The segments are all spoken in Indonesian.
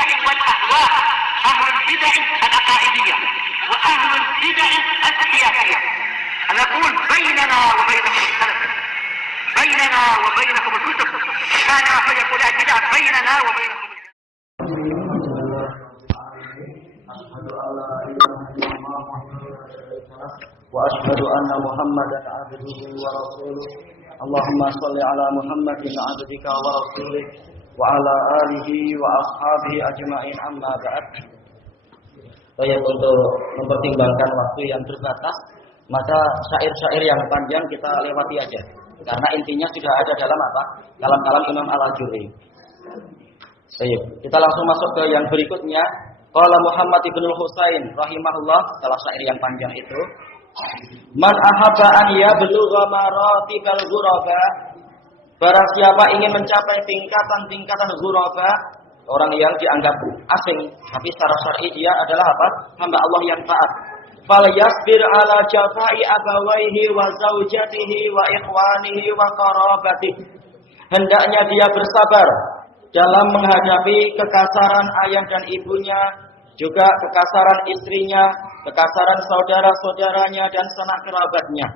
البدع والأهواء، أهل البدع العقائدية وأهل البدع السياسية. نقول بيننا وبينكم السلف، بيننا وبينكم الكتب، كان فيقول البدع بيننا وبينكم. وأشهد أن محمدا عبده ورسوله. اللهم صل على محمد عبدك ورسولك وعلى آله وأصحابه أجمعين أما بعد. Baik, untuk mempertimbangkan waktu yang terbatas, maka syair-syair yang panjang kita lewati aja, karena intinya sudah ada dalam apa? Kalam-kalam Imam Al-Ajurri. Baik, kita langsung masuk ke yang berikutnya. Qala Muhammad ibn al-Husain rahimahullah, setelah syair yang panjang itu, man ahabba an yablugha maratibal ghuraba, barang siapa ingin mencapai tingkatan-tingkatan ghuraba, orang yang dianggap asing tapi secara syar'i dia adalah apa? Hamba Allah yang taat. Fal yasbir ala jafai abawaihi wa zaujatihi wa ikhwanihi wa qarabatihi. Hendaknya dia bersabar dalam menghadapi kekasaran ayah dan ibunya, juga kekasaran istrinya, kekasaran saudara-saudaranya dan sanak kerabatnya.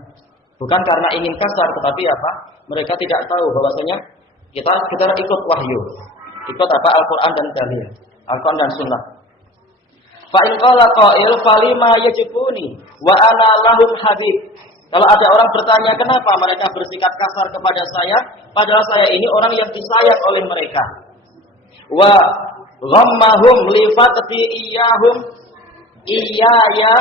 Bukan karena ingin kasar, tetapi apa? Mereka tidak tahu bahwasanya kita ikut wahyu, ikut apa? Al-Quran dan dalil, Al-Quran dan Sunnah. Fa in qala qail falima yajibuni wa ana lahum habib. Kalau ada orang bertanya kenapa mereka bersikap kasar kepada saya, padahal saya ini orang yang disayang oleh mereka. Wa ghammahum li faqdi iyahum iyaya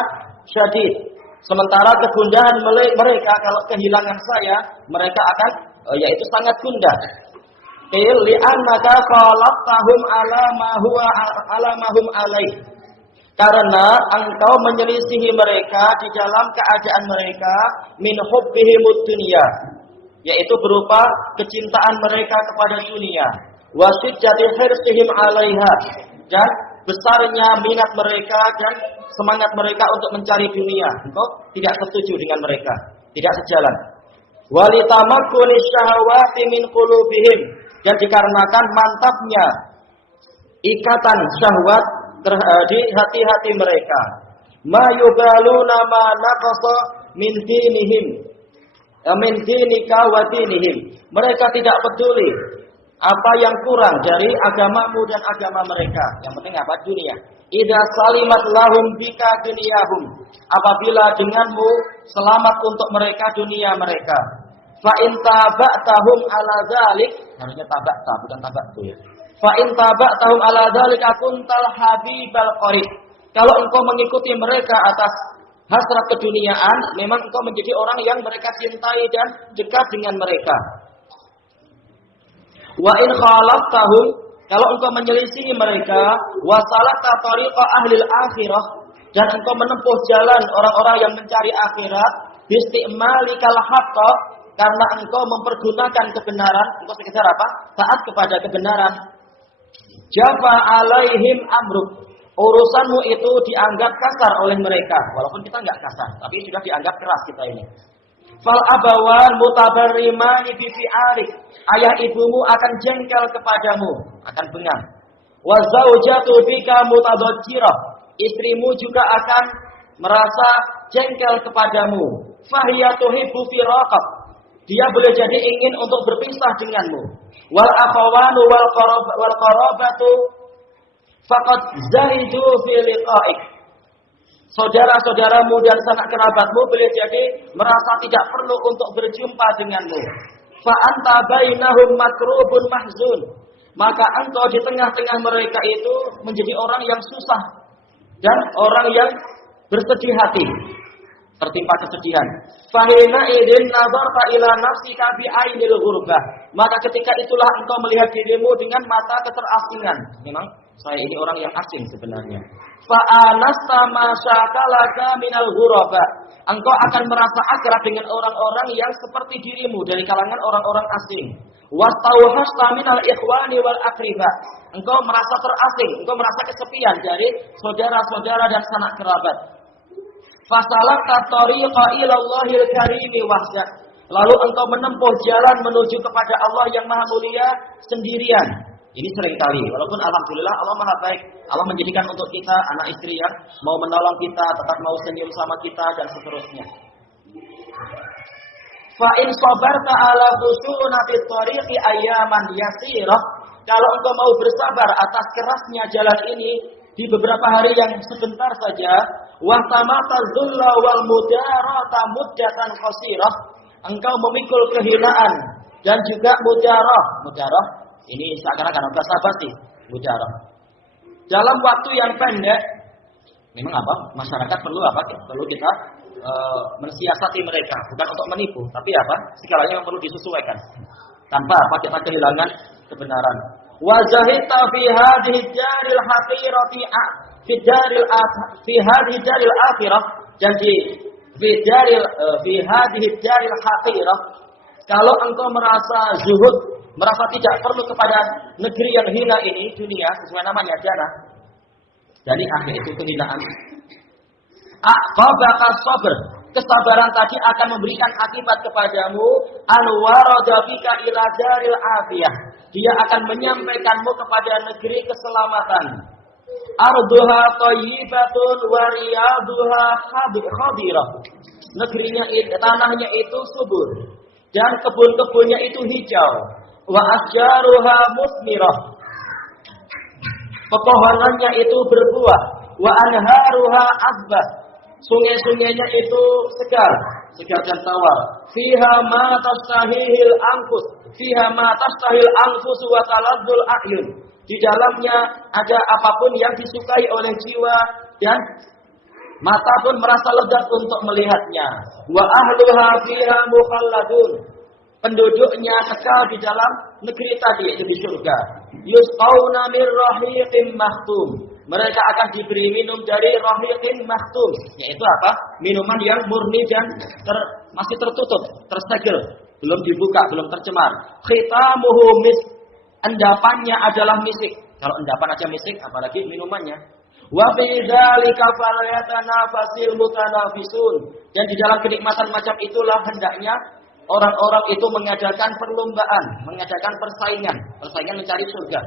syadid. Sementara kegundahan mereka kalau kehilangan saya, mereka akan yaitu sangat gundah. Qil li annaka khalaqtahum ala ma hum alaih. Karena engkau menyelisihi mereka di dalam keadaan mereka min hubbihimud dunya, yaitu berupa kecintaan mereka kepada dunia, wa shiddati hirsihim 'alaiha, dan besarnya minat mereka dan semangat mereka untuk mencari dunia. Engkau tidak setuju dengan mereka, tidak sejalan. Walitamakkuni syahawati min qulubihim, dan dikarenakan mantapnya ikatan syahwat di hati-hati mereka. Ma yubaluna ma naqasa min dinihim, min dinika wa dinihim. Mereka tidak peduli apa yang kurang dari agamamu dan agama mereka. Yang penting apa? Dunia. Idza salimat lahum bika dunyahum. Apabila denganmu selamat untuk mereka dunia mereka. Fa in taba'tahum ala dzalik, harusnya taba'ta bukan taba'tu ya. Fa in taba'tahum ala dzalika kuntal habibal qarib. Kalau engkau mengikuti mereka atas hasrat keduniaan, memang engkau menjadi orang yang mereka cintai dan dekat dengan mereka. Wa in khalaftahum, kalau engkau menyelisihi mereka, wa salaka tariqa ahlil akhirah, dan engkau menempuh jalan orang-orang yang mencari akhirat, bisti'malikal haqqa, karena engkau mempergunakan kebenaran, engkau sekedar apa? Taat kepada kebenaran. Jafa alaihim amruk, urusanmu itu dianggap kasar oleh mereka, walaupun kita enggak kasar, tapi sudah dianggap keras kita ini. Fal abawan mutabarrimani bi fi'alik, ayah ibumu akan jengkel kepadamu, akan bengang. Wa zaujatu bika mutadajjirah, istrimu juga akan merasa jengkel kepadamu. Fahiya tuhibbu firaqak, dia boleh jadi ingin untuk berpisah denganmu. Wal akhawanu wal qarabatu faqad zahidu fi liqa'ik, saudara-saudaramu dan sanak kerabatmu boleh jadi merasa tidak perlu untuk berjumpa denganmu. Fa anta bainahum makrubun mahzun, maka engkau di tengah-tengah mereka itu menjadi orang yang susah dan orang yang bersedih hati, tertimpa kesedihan. Fahina idin nazarta ila nafsika bi ainil ghurbah, maka ketika itulah engkau melihat dirimu dengan mata keterasingan. Memang saya ini orang yang asing sebenarnya. Fa'anasta ma syakalaka minal ghuraba, engkau akan merasa akrab dengan orang-orang yang seperti dirimu dari kalangan orang-orang asing. Wastauhasta minal ikhwani wal aqriba, engkau merasa terasing, engkau merasa kesepian dari saudara-saudara dan sanak kerabat. Fasalaka tariqa ila Allahil karimi wahdak, lalu engkau menempuh jalan menuju kepada Allah yang Maha Mulia sendirian. Ini sering kali, walaupun alhamdulillah Allah Maha baik. Allah menjadikan untuk kita anak istri yang mau menolong kita, tetap mau senyum sama kita dan seterusnya. Fa in sabarta ala khusyuna fi tariqi ayyaman yasirah. Kalau engkau mau bersabar atas kerasnya jalan ini di beberapa hari yang sebentar saja, wa tamata dhulla wal mudarata muddatan qasirah. Engkau memikul kehinaan dan juga mudarah ini seakan-akan bahasa basi, mudarah. Dalam waktu yang pendek, memang apa? Masyarakat perlu apa? Perlu kita mensiasati mereka, bukan untuk menipu, tapi apa? Segalanya yang perlu disesuaikan. Tanpa apa kita kehilangan kebenaran. Wa zahita fi hadhihi daril haqirati fi hadhihi daril akhirah dan fi hadhihi daril haqirah. Kalau engkau merasa zuhud, merasa tidak perlu kepada negeri yang hina ini, dunia, sesuai namanya jannah. Jadi akhir itu kehinaan. Aqabaka sabr. Kesabaran tadi akan memberikan akibat kepadamu al-waradabika ila daril afiyah. Dia akan menyampaikanmu kepada negeri keselamatan. Arduha thayyibatun wa riyaduha khadirah. Negerinya tanahnya itu subur dan kebun-kebunnya itu hijau. Wa asjaruha musmirah. Pepohonannya itu berbuah. Wa anharuha azbah. Sungai-sungainya itu segar dan tawar. Fiha ma tastahil anfus, fiha ma tastahil anfus wa taladzul a'yun. Di dalamnya ada apapun yang disukai oleh jiwa dan mata pun merasa lezat untuk melihatnya. Wa ahluha fiha mukhalladun. Penduduknya kekal di dalam negeri tadi, yaitu di surga. Yusqauna mir rahiqin mahtum. Mereka akan diberi minum dari rahiqin mahtum, yaitu apa? Minuman yang murni dan masih tertutup, tersegel, belum dibuka, belum tercemar. Khitamuhu misk. Endapannya adalah misik. Kalau endapan aja misik, apalagi minumannya. Wa fi dzalika falyatanafasil mutanafisun. Dan di dalam kenikmatan macam itulah hendaknya orang-orang itu mengadakan perlombaan, mengadakan persaingan mencari surga.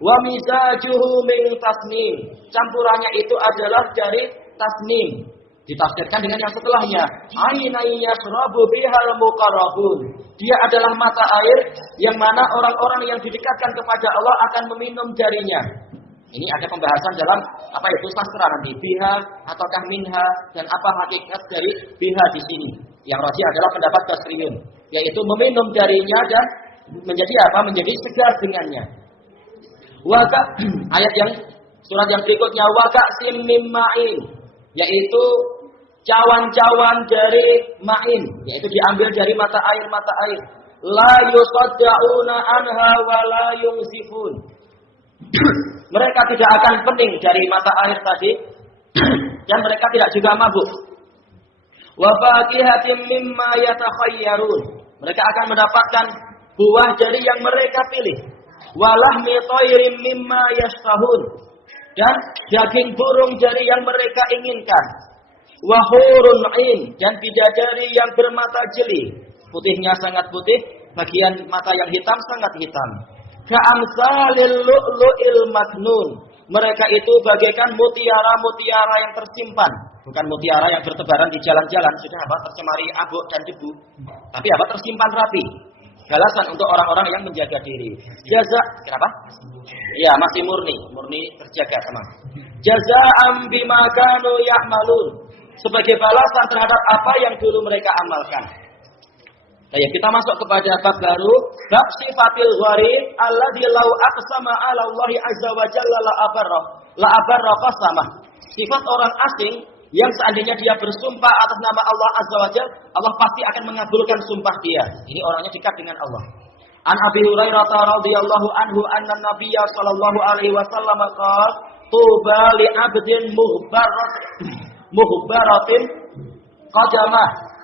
Wa mizajuhu min tasnim. Campurannya itu adalah dari tasnim. Ditafsirkan dengan yang setelahnya. Ainai yasrabu bihal muqarrabun. Dia adalah mata air yang mana orang-orang yang didekatkan kepada Allah akan meminum darinya. Ini ada pembahasan dalam apa itu sastra nanti, biha ataukah minha dan apa hakikat dari biha di sini. Yang rajih adalah pendapat Basriyun, yaitu meminum darinya dan menjadi apa? Menjadi segar dengannya. Waka ayat yang surat yang berikutnya waka sim mim ma'in, yaitu cawan-cawan dari ma'in, yaitu diambil dari mata air la yusaddauna anha wa la yunzifun. Mereka tidak akan pening dari mata air tadi dan mereka tidak juga mabuk. Wa faqihatin mimma yatakhayyarun. Mereka akan mendapatkan buah dari yang mereka pilih. Walahmi thayrin mimma yashtahun. Dan daging burung dari yang mereka inginkan. Wa hurun 'ain, dan bidadari yang bermata jeli. Putihnya sangat putih, bagian mata yang hitam sangat hitam. Ka'amsalil lu'lu'il maknun. Mereka itu bagaikan mutiara-mutiara yang tersimpan. Bukan mutiara yang bertebaran di jalan-jalan, sudah apa? Tercemari abuk dan debu. Tapi apa? Tersimpan rapi. Balasan untuk orang-orang yang menjaga diri. Jaza, kenapa? Ya, masih murni terjaga, teman. Jaza'am bima kanu ya'malun. Sebagai balasan terhadap apa yang dulu mereka amalkan. Nah, ya, kita masuk kepada bab baru, bab sifatil gharib alladzi law aqsama 'ala Allah azza wa jalla la abarra qasamah. Sifat orang asing yang seandainya dia bersumpah atas nama Allah azza wa jalla, Allah pasti akan mengabulkan sumpah dia. Ini orangnya dekat dengan Allah. An Abi Hurairah radhiyallahu anhu anna Nabiyya sallallahu alaihi wasallam qala tuba li 'abdin mughbaratin qadamah.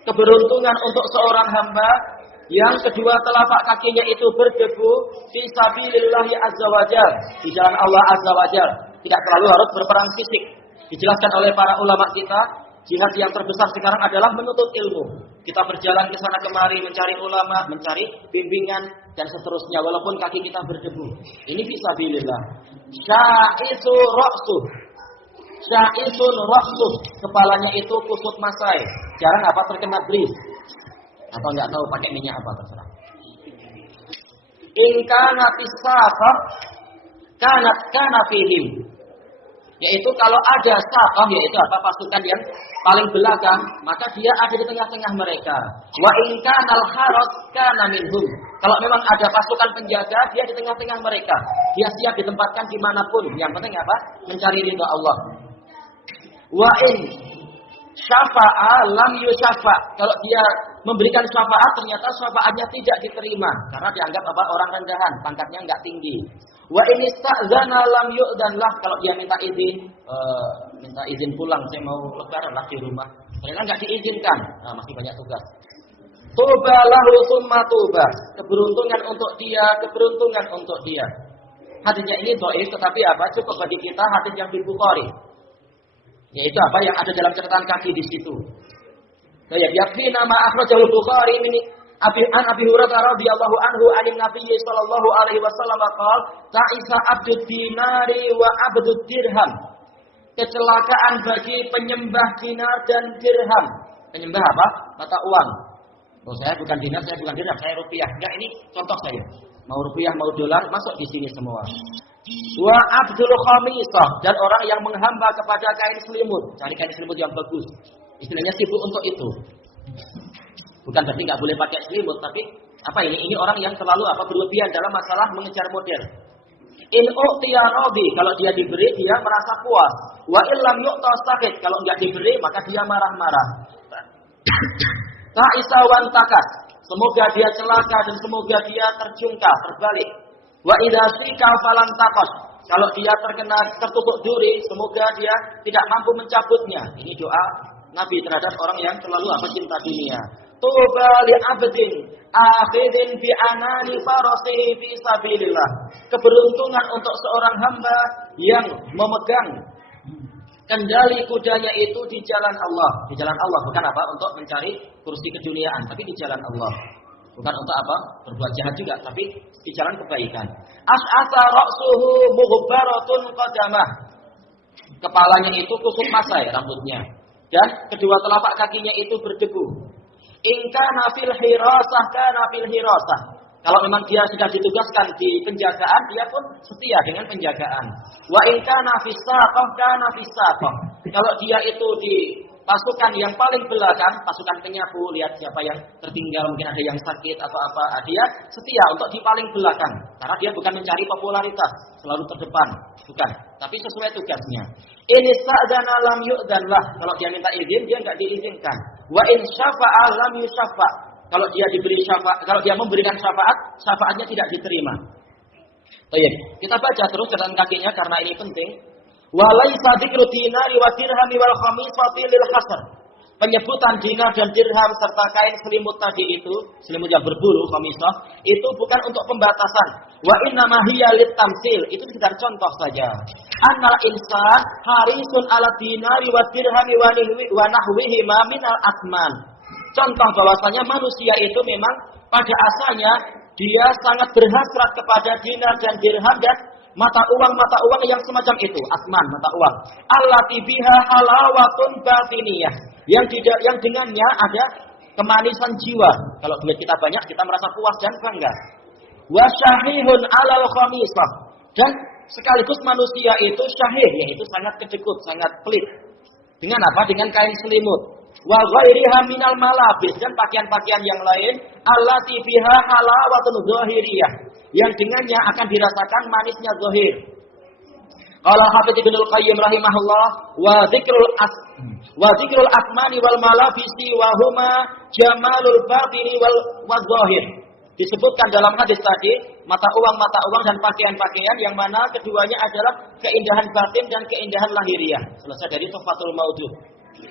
Keberuntungan untuk seorang hamba yang kedua telapak kakinya itu berdebu fi sabilillahi azza wajalla, di jalan Allah azza wajalla. Tidak terlalu harus berperang fisik. Dijelaskan oleh para ulama kita, Jihad yang terbesar sekarang adalah menuntut ilmu. Kita berjalan ke sana kemari mencari ulama, mencari bimbingan dan seterusnya walaupun kaki kita berdebu. Ini fisabilillah. Sya'isu ra'suh. Sya'isun ra'suh. Kepalanya itu kusut masai. Jarang apa terkena bris. Atau enggak tahu pakai minyak apa terserah. In kana fisafah kana fihim. Yaitu kalau ada safah, yaitu apa pasukan yang paling belakang, maka dia ada di tengah-tengah mereka. Wa in kanal haras kana minhum. Kalau memang ada pasukan penjaga, dia di tengah-tengah mereka. Dia siap ditempatkan dimanapun. Yang penting apa? Mencari ridha Allah. Wa in syafa'a lam yusyafa'. Kalau dia memberikan syafaat, ternyata syafaatnya tidak diterima karena dianggap apa? Orang rendahan, pangkatnya enggak tinggi. Wa in ista'zana lam yu'dan lah. Kalau dia minta izin pulang, saya mau lebaran lah di rumah. Ternyata enggak diizinkan. Nah, masih banyak tugas. Tuba lahu summa tuba. Keberuntungan untuk dia, keberuntungan untuk dia. Hadisnya ini dhaif, tetapi apa? Cukup bagi kita hadis yang di Bukhari. Yaitu apa yang ada dalam catatan kaki di situ. Yakfi nama akhrajahu Bukhari min Abi Hurairah radhiyallahu anhu anin Nabi sallallahu alaihi wasallam qala ta'isa abdud dinari wa abdud dirham. Kecelakaan bagi penyembah dinar dan dirham. Penyembah apa? Mata uang. Oh, saya bukan dinar, saya bukan dirham, saya rupiah. Enggak, ini contoh saya. Mau rupiah, mau dolar, masuk di sini semua. Wa abdul khamisah, dan orang yang menghamba kepada kain selimut. Cari kain selimut yang bagus. Istilahnya sibuk untuk itu. Bukan berarti nggak boleh pakai selimut, tapi apa ini? Ini orang yang terlalu apa berlebihan dalam masalah mengejar model. In u'tiya radi, kalau dia diberi dia merasa puas. Wa illam yu'ta sakit, kalau enggak diberi maka dia marah-marah. Ta'isa wan takas, semoga dia celaka dan semoga dia terjungkal, terbalik. Wa idza syika falan taqas, kalau dia tertutup duri, semoga dia tidak mampu mencabutnya. Ini doa Nabi terhadap orang yang terlalu apa cinta dunia. Tuba li abdin akhidin bi anani farasihi fi sabilillah. Keberuntungan untuk seorang hamba yang memegang kendali kudanya itu di jalan Allah. Di jalan Allah, bukan apa? Untuk mencari kursi keduniaan, tapi di jalan Allah. Bukan untuk apa? Berbuat jahat juga, tapi di jalan kebaikan. As'asa ra'suhu mughbaratun qadamah. Kepalanya itu kusut masai rambutnya. Dan kedua telapak kakinya itu berdebu. In kana fil hirasah kana fil hirasah. Kalau memang dia sudah ditugaskan di penjagaan, dia pun setia dengan penjagaan. Wa in kana fis saqah kana fis saqah. Kalau dia itu di pasukan yang paling belakang, pasukan penyapu, lihat siapa yang tertinggal, mungkin ada yang sakit atau apa, dia setia untuk di paling belakang. Karena dia bukan mencari popularitas, selalu terdepan, bukan. Tapi sesuai tugasnya. Ini sa'dana lam yu'dan lah. Kalau dia minta izin, dia enggak diizinkan. Wa in syafa'a lam yusyafa'. Kalau dia diberi syafaat, kalau dia memberikan syafaat, syafaatnya tidak diterima. Baik, kita baca terus catatan kakinya karena ini penting. Walaisa dzikru dinari wa dirhami wal khamisati lil hasr. Penyebutan dinar dan dirham serta kain selimut tadi itu, selimut yang berbulu khamisah, itu bukan untuk pembatasan. Wa inna ma hiya lit tamsil, itu sekedar contoh saja. Annal insan harisun ala dinari wa dirhami wa nahwihi ma min al asman. Contoh bahwasanya manusia itu memang pada asalnya dia sangat berhasrat kepada dinar dan dirham dan mata uang yang semacam itu, asman, mata uang. Allati biha halawatun batiniyah, yang dengannya ada kemanisan jiwa. Kalau duit kita banyak, kita merasa puas dan bangga. Wa syahihun alal khamisah, dan sekaligus manusia itu syahih, yaitu sangat kedekut, sangat pelit. Dengan apa? Dengan kain selimut. Wa ghairiha minal malabis, dan pakaian-pakaian yang lain allati fiha halawatun zahiriyah, yang dengannya akan dirasakan manisnya zahir. Qala Hafidz Ibnu Qayyim rahimahullah wa dzikrul asmani wal malabisi wa huma jamalul batini wal zahir. Disebutkan dalam hadis tadi mata uang dan pakaian-pakaian yang mana keduanya adalah keindahan batin dan keindahan lahiriah. Selesai dari Tuhfatul Maudud.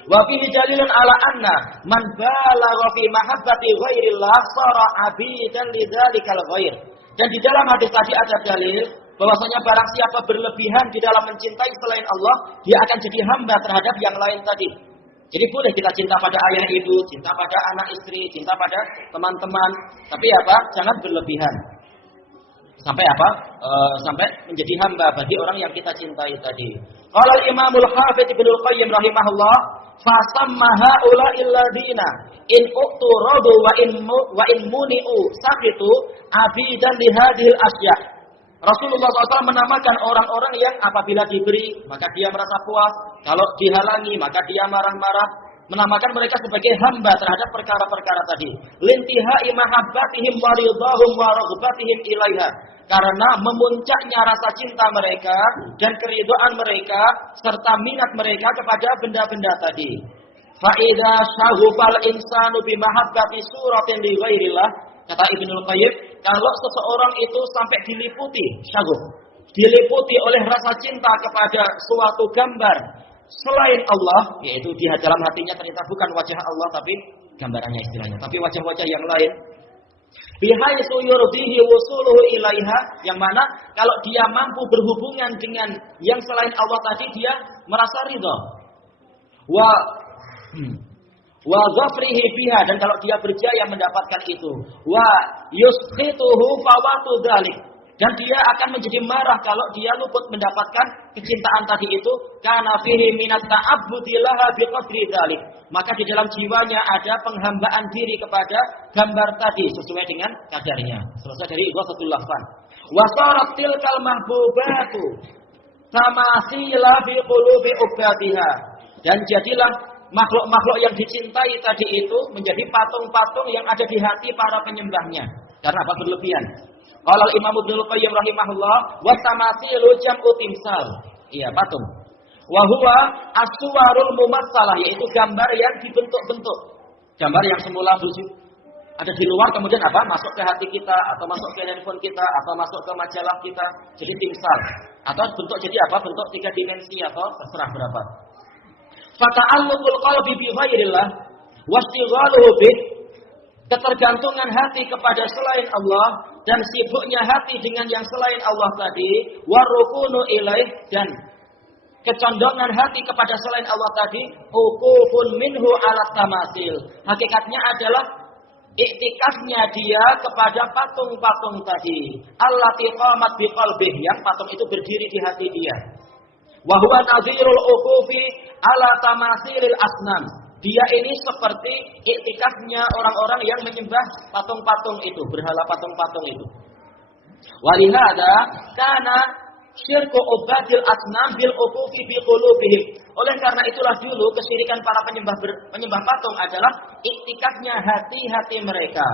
Wa fihi dalilun ala anna man balagha fi mahabbati ghairillah sara abidan lidzalikal ghair. Dan di dalam hadis tadi ada dalil bahwasanya barang siapa berlebihan di dalam mencintai selain Allah, dia akan jadi hamba terhadap yang lain tadi. Jadi boleh kita cinta pada ayah ibu, cinta pada anak istri, cinta pada teman-teman. Tapi apa? Jangan berlebihan. Sampai apa? Sampai menjadi hamba bagi orang yang kita cintai tadi. Qala al-Imamul Hafidz Ibnu Qayyim rahimahullah, fasamma haula'il ladina in uqturadu wa in muni'u saqitu abidan li hadhil asya'. Rasulullah SAW menamakan orang-orang yang apabila diberi maka dia merasa puas, kalau dihalangi maka dia marah-marah. Menamakan mereka sebagai hamba terhadap perkara-perkara tadi. Lintihai mahabbatihim wa ridahum wa raghbatihim ilaiha. Karena memuncaknya rasa cinta mereka dan keridhaan mereka serta minat mereka kepada benda-benda tadi. Fa idza shaghufal insanu bi mahabbati suratin li ghairillah, kata Ibnul Qayyim, kalau seseorang itu sampai diliputi syaghuf, diliputi oleh rasa cinta kepada suatu gambar selain Allah, yaitu di dalam hatinya ternyata bukan wajah Allah tapi gambarannya istilahnya, tapi wajah-wajah yang lain. Bihaitsu yurdihi wusuluhu ilaiha, yang mana kalau dia mampu berhubungan dengan yang selain Allah tadi dia merasa ridha. Wa ghafrihi biha, dan kalau dia berjaya mendapatkan itu, wa yuskhituhu fawatu dzalik, dan dia akan menjadi marah kalau dia luput mendapatkan kecintaan tadi itu, karena fihi minat ta'abbudi laha biqadri dzalik, maka di dalam jiwanya ada penghambaan diri kepada gambar tadi sesuai dengan kadarnya. Selesai dari Ighathatul Lahfan. Wa sarat tilkal mahbubatu tamasila fi qulubi ubadiha, dan jadilah makhluk-makhluk yang dicintai tadi itu menjadi patung-patung yang ada di hati para penyembahnya. Karena apa? Berlebihan. Qala al-Imam Ibnu Qayyim rahimahullah, wa tamasilu jam'u timsal. Iya, patung. Wa huwa as-suwarul mumassalah, yaitu gambar yang dibentuk-bentuk. Gambar yang semula ada di luar kemudian apa? Masuk ke hati kita atau masuk ke handphone kita atau masuk ke majalah kita. Jadi timsal. Atau bentuk jadi apa? Bentuk 3 dimensi atau terserah berapa. Fata'alluqul qalbi bi ghairillah wastighaluhu bih, ketergantungan hati kepada selain Allah dan sibuknya hati dengan yang selain Allah tadi, warukunu ilaih, dan kecondongan hati kepada selain Allah tadi, uqufun minhu ala tamasil, hakikatnya adalah iktikafnya dia kepada patung-patung tadi, allati qamat biqalbih, yang patung itu berdiri di hati dia. Wa huwa nadhirul uqufi ala tamasilil asnam, dia ini seperti iktikafnya orang-orang yang menyembah patung-patung itu, berhala patung-patung itu. Walihada kana syirku ubadil asnam bil uqufi bi qulubihim. Oleh karena itulah dulu kesyirikan para penyembah patung adalah iktikafnya hati-hati mereka.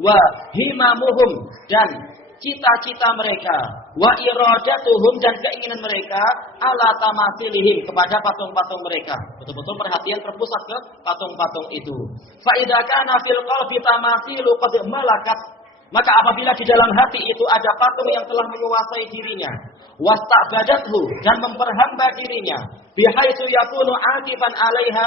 Wa himamuhum, dan cita-cita mereka, wa iradatuhum, dan keinginan mereka, ala tamasilihim, kepada patung-patung mereka. Betul-betul perhatian terpusat ke patung-patung itu. Fa idza kana fil qalbi tamasilu qad malakat, maka apabila di dalam hati itu ada patung yang telah menguasai dirinya, wasta'badathu, dan memperhamba dirinya, bihaitsu yakunu aqifan 'alaiha,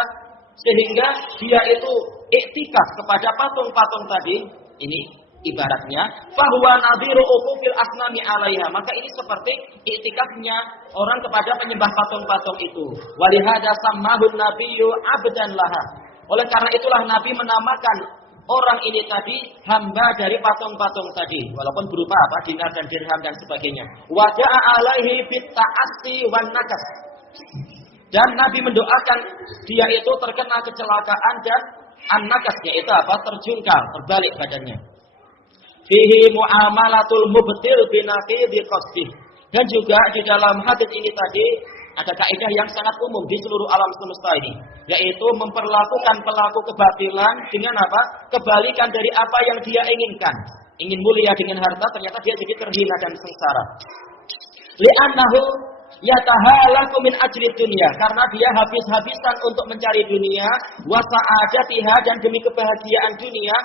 sehingga dia itu iktikaf kepada patung-patung tadi, ini ibaratnya fahuwa nadhiru uqufil asnami 'alaiha, maka ini seperti iktikafnya orang kepada penyembah patung-patung itu. Walihada sammahun nabiyyu 'abdan laha, oleh karena itulah Nabi menamakan orang ini tadi hamba dari patung-patung tadi, walaupun berupa apa? Dinar dan dirham dan sebagainya. Wa ja'a 'alaihi bit ta'assi wan nakas, dan Nabi mendoakan dia itu terkena kecelakaan dan an-nakas, yaitu apa? Terjungkal, terbalik badannya. Fihi muamalatul mubtil binaqidi qasdih, dan juga di dalam hadis ini tadi ada kaidah yang sangat umum di seluruh alam semesta ini, yaitu memperlakukan pelaku kebatilan dengan apa? Kebalikan dari apa yang dia inginkan. Ingin mulia dengan harta, ternyata dia jadi terhina dan sengsara. Li'annahu yatahalaku min ajli dunia, karena dia habis-habisan untuk mencari dunia, wa sa'adatiha, dan demi kebahagiaan dunia,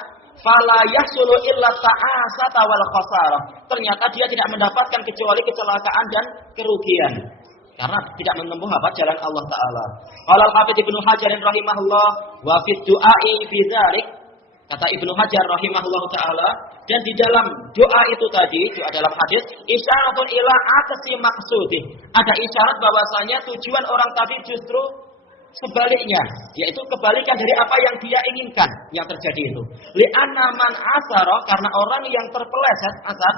fala yahsulu illa ta'asata wal khasarah, ternyata dia tidak mendapatkan kecuali kecelakaan dan kerugian, karena tidak menempuh apa? Jalan Allah Ta'ala. Qala al-Hafidz Ibnu Hajar rahimahullah, wa fi du'ai fi dzalik, kata Ibnu Hajar rahimahullah Ta'ala, dan di dalam doa itu tadi, doa dalam hadis, isyaratun ila aqsi maqsudih, ada isyarat bahwasanya tujuan orang tadi justru sebaliknya, yaitu kebalikan dari apa yang dia inginkan yang terjadi itu. Li'anna man asara, karena orang yang terpeleset asar,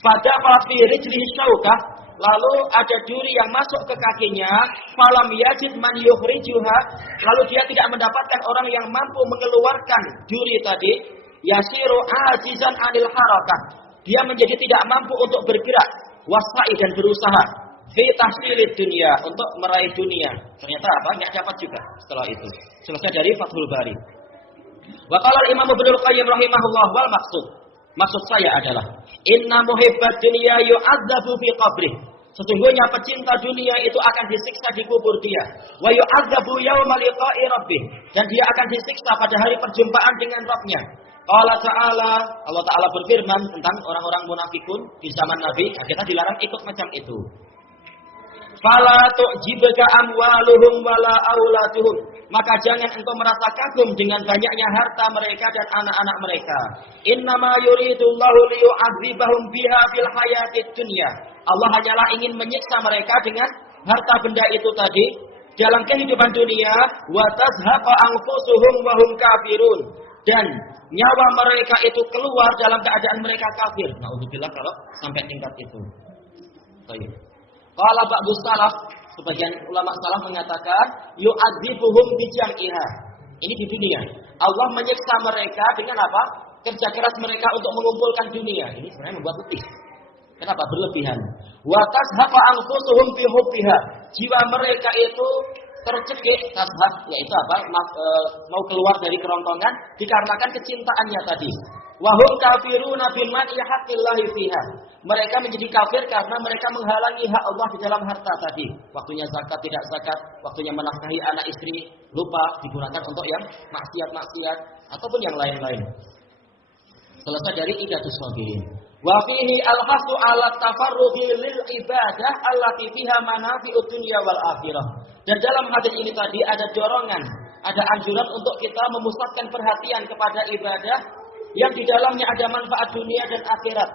pada fi rijlihi syaukah, lalu ada duri yang masuk ke kakinya, falam yajid man yukhrijuha, lalu dia tidak mendapatkan orang yang mampu mengeluarkan duri tadi, yasiru azizan anil harakah, dia menjadi tidak mampu untuk bergerak, wasai dan berusaha fi tahsilid dunia, untuk meraih dunia. Ternyata apa? Enggak dapat juga setelah itu. Selesai dari Fathul Bari. Wa qala Imam Ibnu Qayyim rahimahullah, wal maksud saya adalah inna muhibbat dunya yu'adzabu fi qabrih. Sesungguhnya pecinta dunia itu akan disiksa di kubur dia. Wa yu'adzabu yauma liqa'i rabbih, dan dia akan disiksa pada hari perjumpaan dengan Rabb-Nya. Allah Ta'ala berfirman tentang orang-orang munafikun di zaman Nabi, kita dilarang ikut macam itu. Fala tu'jibka amwaluhum wala auladuhum, maka jangan engkau merasa kagum dengan banyaknya harta mereka dan anak-anak mereka. Innama yuridullahu liyu'adzibahum biha fil hayatid dunya. Allah hanyalah ingin menyiksa mereka dengan harta benda itu tadi dalam kehidupan dunia, wa tazhaqa anfusuhum wa hum kafirun, dan nyawa mereka itu keluar dalam keadaan mereka kafir. Naudzubillah kalau sampai tingkat itu. Baik. Qala ba'du salaf, sebagian ulama salaf mengatakan yu'adzibuhum bijam'iha. Ini di dunia. Allah menyiksa mereka dengan apa? Kerja keras mereka untuk mengumpulkan dunia. Ini sebenarnya membuat letih. Kenapa? Berlebihan. Wa tazhaqa anfusuhum fi hubbiha. Jiwa mereka itu tercekik, tazhaq, yaitu apa? Mau keluar dari kerongkongan dikarenakan kecintaannya tadi. Wa hum kafiruna bima yahqillahi fiha. Mereka menjadi kafir karena mereka menghalangi hak Allah di dalam harta tadi. Waktunya zakat tidak zakat, waktunya menafkahi anak istri lupa, digunakan untuk yang maksiat-maksiat ataupun yang lain-lain. Selesai dari Idatus Shabirin. Wa fihi al-hasu 'ala tafarrughi lil ibadah allati fiha manafi'ud dunya wal akhirah. Dan dalam hadis ini tadi ada dorongan, ada anjuran untuk kita memusatkan perhatian kepada ibadah yang di dalamnya ada manfaat dunia dan akhirat.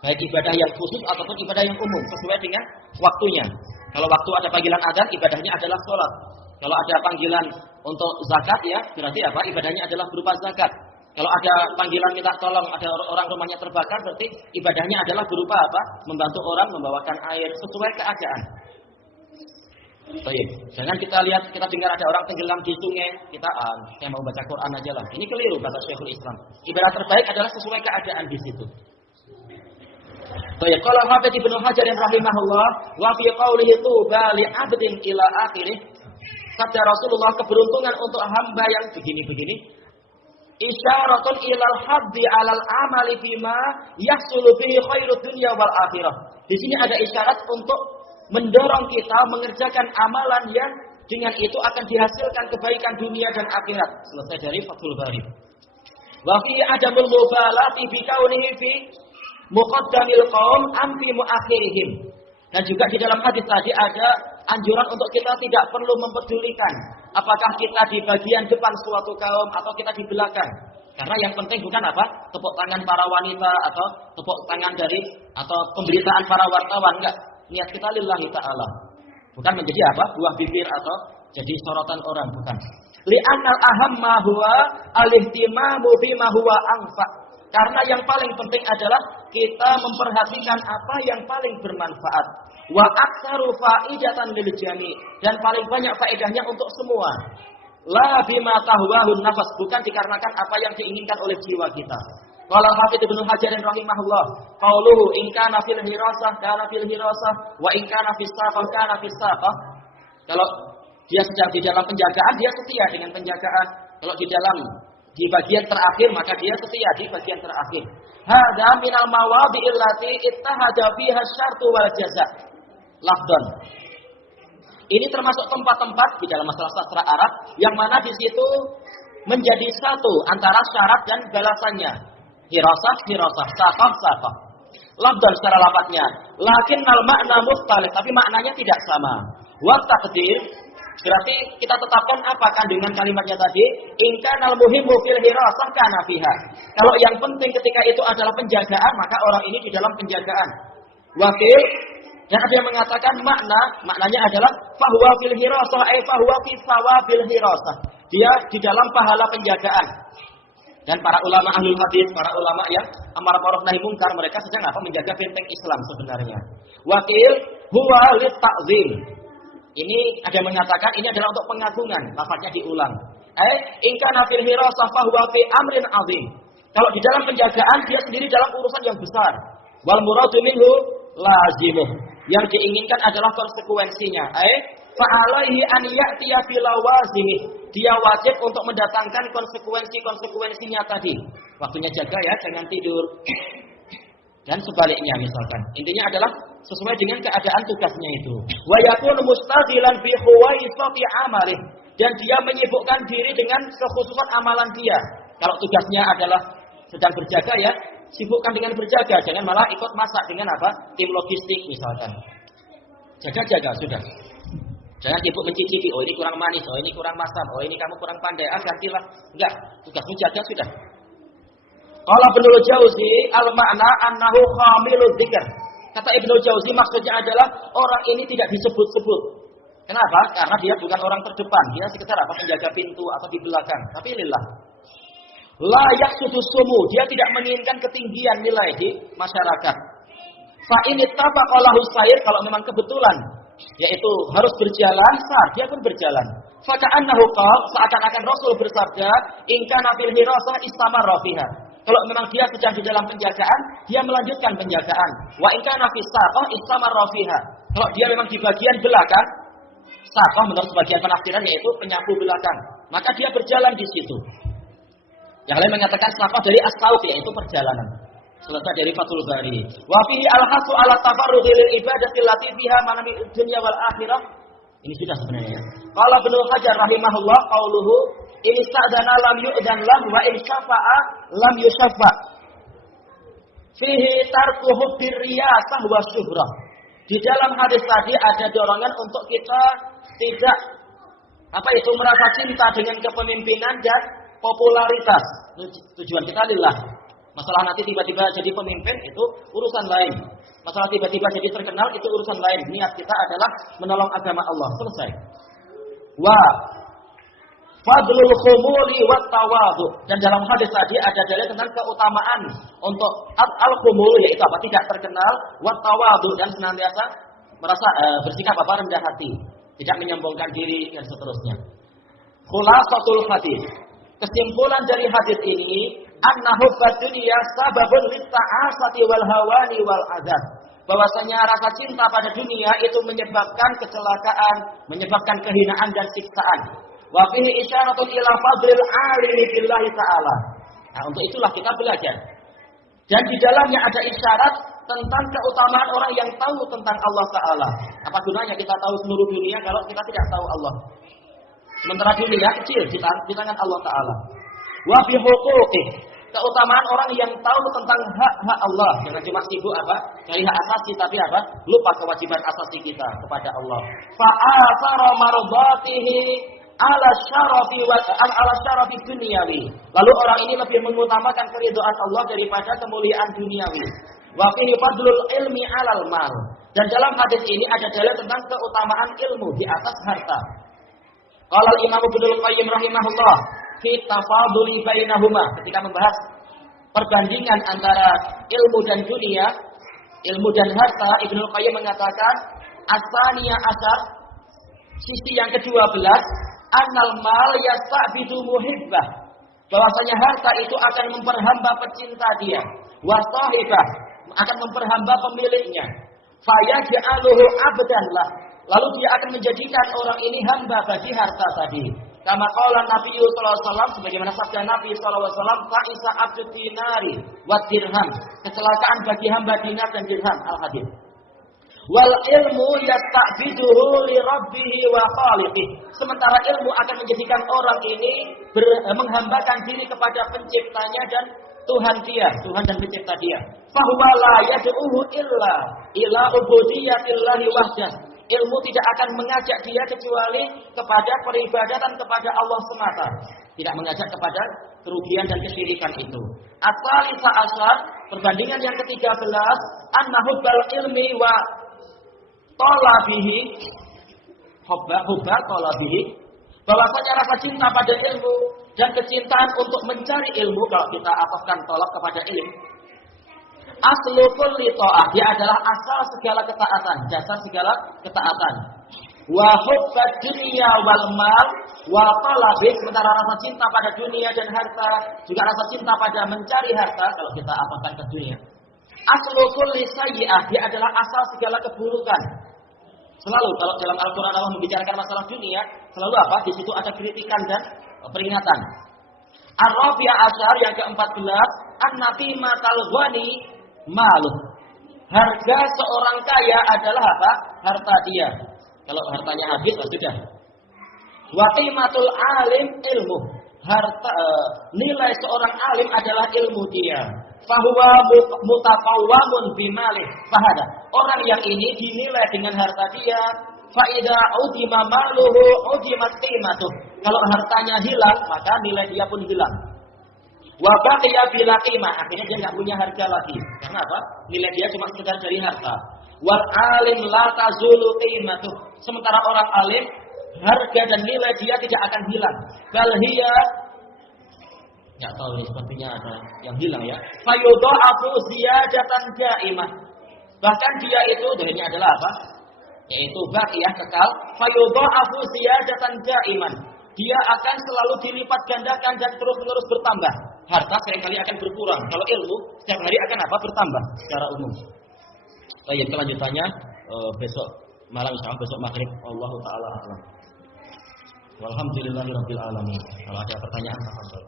Baik ibadah yang khusus ataupun ibadah yang umum sesuai dengan waktunya. Kalau waktu ada panggilan adzan, ibadahnya adalah sholat. Kalau ada panggilan untuk zakat, ya berarti apa? Ibadahnya adalah berupa zakat. Kalau ada panggilan minta tolong, ada orang rumahnya terbakar, berarti ibadahnya adalah berupa apa? Membantu orang membawakan air sesuai keadaan. Baik, jangan kita lihat, kita dengar ada orang tenggelam di sungai, kita saya mau baca Quran aja lah. Ini keliru kata Syekhul Islam. Ibadah terbaik adalah sesuai keadaan di situ. Baik, kalau Hafidz Ibnu Hajar rahimahullah, wa fi qaulihi tuba li 'abdin ila akhirih. Kata Rasulullah, keberuntungan untuk hamba yang begini-begini. Isyaratun ilal haddi 'alal amali bima yahsulu bihi khairud dunya wal akhirah. Di sini ada isyarat untuk mendorong kita mengerjakan amalan yang dengan itu akan dihasilkan kebaikan dunia dan akhirat. Selesai dari Fathul Bari. Wa fi adamul mubalati bi kaunihi fi muqaddamil qaum am fi muakhirihim. Dan juga di dalam hadis tadi ada anjuran untuk kita tidak perlu mempedulikan apakah kita di bagian depan suatu kaum atau kita di belakang. Karena yang penting bukan apa? Tepuk tangan para wanita atau tepuk tangan dari atau pemberitaan para wartawan, enggak. Niat kita lillahi ta'ala. Bukan menjadi apa? Buah bibir atau jadi sorotan orang, bukan. Li'annal ahamma huwa al-ihtimamu bima huwa anfa. Karena yang paling penting adalah kita memperhatikan apa yang paling bermanfaat. Wa aktsaru faidatan lil jami', dan paling banyak faedahnya untuk semua. La bima tahwahun nafas, bukan dikarenakan apa yang diinginkan oleh jiwa kita. Qala Hafidz Ibnu Hajar rahimahullah, qauluhu in kana fil hirasah kana fil hirasah wa in kana fis saqah kana fis saqah. Kalau dia sedang di dalam penjagaan, dia setia dengan penjagaan. Kalau di bagian terakhir, maka dia setia di bagian terakhir. Hadza minal mawadi'il lati ittahada fiha syartu wal jaza. Lafdhan. Ini termasuk tempat-tempat di dalam masalah sastra Arab yang mana di situ menjadi satu antara syarat dan balasannya. Hirasah, saqah. Lafdhan secara lafadznya. Lakinnal makna mukhtalif, tapi maknanya tidak sama. Wa taqdir, berarti kita tetapkan apa kandungan kalimatnya tadi? In kanal muhimmu fil hirasah kana fiha. Kalau yang penting ketika itu adalah penjagaan, maka orang ini di dalam penjagaan. Wa fil Dan ada yang mengatakan maknanya adalah fahuwa fil hirasah, fahuwa fi sawabil hirasah. Dia di dalam pahala penjagaan. Dan para ulama ahlul hadis, para ulama yang amar ma'ruf nahi munkar, mereka sedang menjaga benteng Islam sebenarnya. Wakil huwa lit ta'zim. Ini ada yang mengatakan ini adalah untuk pengagungan, lafaznya diulang. In kana fil hirasah fahuwa fi amrin azim. Kalau di dalam penjagaan dia sendiri dalam urusan yang besar. Wal muradu minhu lazimuh. Yang diinginkan adalah konsekuensinya. Fa'alaihi an ya'tiya bilawazimih. Dia wajib untuk mendatangkan konsekuensinya tadi. Waktunya jaga ya, jangan tidur. Dan sebaliknya misalkan. Intinya adalah sesuai dengan keadaan tugasnya itu. Wa yakunu mustaghilan bi khuwaisati amalih. Dan dia menyibukkan diri dengan kekhususan amalan dia. Kalau tugasnya adalah sedang berjaga ya, sibukkan dengan berjaga, jangan malah ikut masak dengan tim logistik misalkan. Jaga-jaga sudah. Jangan sibuk mencicipi, oh ini kurang manis, oh ini kurang masam, oh ini kamu kurang pandai, gantilah. Enggak, tugasmu jaga sudah. Qala Ibnu Jauzi al-ma'na annahu khamilul dzikr. Kata Ibnu Jauzi maksudnya adalah orang ini tidak disebut-sebut. Kenapa? Karena dia bukan orang terdepan, dia sekedar menjaga pintu atau di belakang, tapi lillah. La yaqsudu sumu, dia tidak menginginkan ketinggian nilai di masyarakat. Fa ini tafaqalahu sayr, kalau memang kebetulan yaitu harus berjalan, dia pun berjalan. Fa ka'annahu qala, seakan-akan Rasul bersabda, in kana fil hirasah istamarra fiha. Kalau memang dia sedang di dalam penjagaan, dia melanjutkan penjagaan. Wa in kana fis saqah istamarra fiha. Kalau dia memang di bagian belakang, saqah menurut sebagian penafsiran yaitu penyapu belakang, maka dia berjalan di situ. Yang lain mengatakan saqah dari as-sauq yaitu perjalanan. Selesai dari Fathul Bari. Wa fihi al-hasu ala tafarrughi lil ibadati allati fiha manami dunya wal akhirah. Ini sudah sebenarnya. Qala Ibnu Hajar rahimahullah qauluhu in ista'dana lam yu'dan lahu wa in syafa'a lam yushaffa. Fihi tarku hubbir riyasah wa syuhrah. Di dalam hadis tadi ada dorongan untuk kita tidak merasa cinta dengan kepemimpinan dan popularitas. Tujuan kita lillah. Masalah nanti tiba-tiba jadi pemimpin itu urusan lain. Masalah tiba-tiba jadi terkenal itu urusan lain. Niat kita adalah menolong agama Allah. Selesai. Wa fadlul khumuli wat tawadhu. Dan dalam hadis tadi ada dalil tentang keutamaan untuk al-khumul yaitu tidak terkenal, wat tawadhu dan senantiasa merasa bersikap rendah hati, tidak menyombongkan diri dan seterusnya. Khulasatul hadis. Kesimpulan dari hadis ini, annahu dunya sababun lit-ta'asati wal hawani wal azab. Bahwasanya rasa cinta pada dunia itu menyebabkan kecelakaan, menyebabkan kehinaan dan siksaan. Wa fihi isyaratun ila fadlil alimi billahi ta'ala. Nah, untuk itulah kita belajar. Dan di dalamnya ada isyarat tentang keutamaan orang yang tahu tentang Allah Ta'ala. Apa gunanya kita tahu seluruh dunia kalau kita tidak tahu Allah? Sementara dunia kecil di tangan Allah Ta'ala. Wa bi huquqih, keutamaan orang yang tahu tentang hak-hak Allah. Jangan cuma sibuk dari hak asasi, tapi lupa kewajiban asasi kita kepada Allah. Fa'athara mardatihi ala syarafi dunyawi. Lalu orang ini lebih mengutamakan keridhaan Allah daripada kemuliaan duniawi. Wa fihi fadlul ilmi 'alal mal. Dan dalam hadis ini ada dalil tentang keutamaan ilmu di atas harta. Qala al-Imam Ibnu Qayyim rahimahullah fi tafaduli bainahuma, ketika membahas perbandingan antara ilmu dan dunia, ilmu dan harta, Ibnu Qayyim mengatakan asaniya asar, sisi yang ke-12, annal mal yasta'bidu muhibbah, bahwasanya harta itu akan memperhamba pecinta dia, wa sahibah, akan memperhamba pemiliknya, fayaj'aluhu abdan lah, lalu dia akan menjadikan orang ini hamba bagi harta tadi. Kama qala Nabi sallallahu alaihi wasallam, sebagaimana sabda Nabi sallallahu alaihi wasallam, fa'isa abdu dinari wa dirham, kecelakaan bagi hamba dinar dan dirham. Al-hadits. Wal ilmu yasta'biduhu li rabbih wa khaliqih. Sementara ilmu akan menjadikan orang ini menghambakan diri kepada penciptanya dan Tuhan dia, Tuhan dan pencipta dia. Fahuwa la yad'uhu illa ila ubudiyatillahi wahdah. Ilmu tidak akan mengajak dia kecuali kepada peribadatan kepada Allah semata. Tidak mengajak kepada kerugian dan kesyirikan itu. As-salisa asyar, perbandingan yang ke-13, annahubbal ilmi wa talabihi hubba talabihi, bahwasanya rasa cinta pada ilmu dan kecintaan untuk mencari ilmu, kalau kita atofkan tolak kepada ilmu, aslu kulli ta'ah, dia adalah asal segala ketaatan, dasar segala ketaatan. Wa hubbad dunya wal mal wa talabi, sementara rasa cinta pada dunia dan harta, juga rasa cinta pada mencari harta, kalau kita atofkan ke dunia. Aslu kulli sayyi'ah, dia adalah asal segala keburukan. Selalu kalau dalam Al-Qur'an Allah membicarakan masalah dunia, selalu apa? Di situ ada kritikan dan peringatan. Ar-Rabi'ah Asyar yang ke-14, an-natimatal ghani maluh. Harga seorang kaya adalah apa? Harta dia. Kalau hartanya habis, sudah. Wa qimatul alim ilmu. Nilai seorang alim adalah ilmu dia. Fahuwa mutaqawwamun bimalih. Fahada. Orang yang ini dinilai dengan harta dia. Fa idza udima maluhu udimat qimatuh. Kalau hartanya hilang, maka nilai dia pun hilang. Wa baqiya bila qimah, akhirnya dia enggak punya harga lagi. Karena apa? Nilai dia cuma sekedar dari harta. Wal alim la tazulu qimatuh. Sementara orang alim, harga dan nilai dia tidak akan hilang. Bal hiya, enggak tahu ini sepertinya ada yang hilang ya. Fayudha'afu ziyadatan daimah. Bahkan dia itu, ini adalah apa? Yaitu baqiyah, kekal. Fayudha'afu ziyadatan daiman. Dia akan selalu dilipat gandakan dan terus-menerus bertambah. Harta seringkali akan berkurang. Kalau ilmu setiap hari akan apa? Bertambah secara umum. Baik, kelanjutannya besok malam, insyaallah besok maghrib. Allahu taala a'lam. Walhamdulillahirabbil alamin. Kalau ada pertanyaan, tafadhol.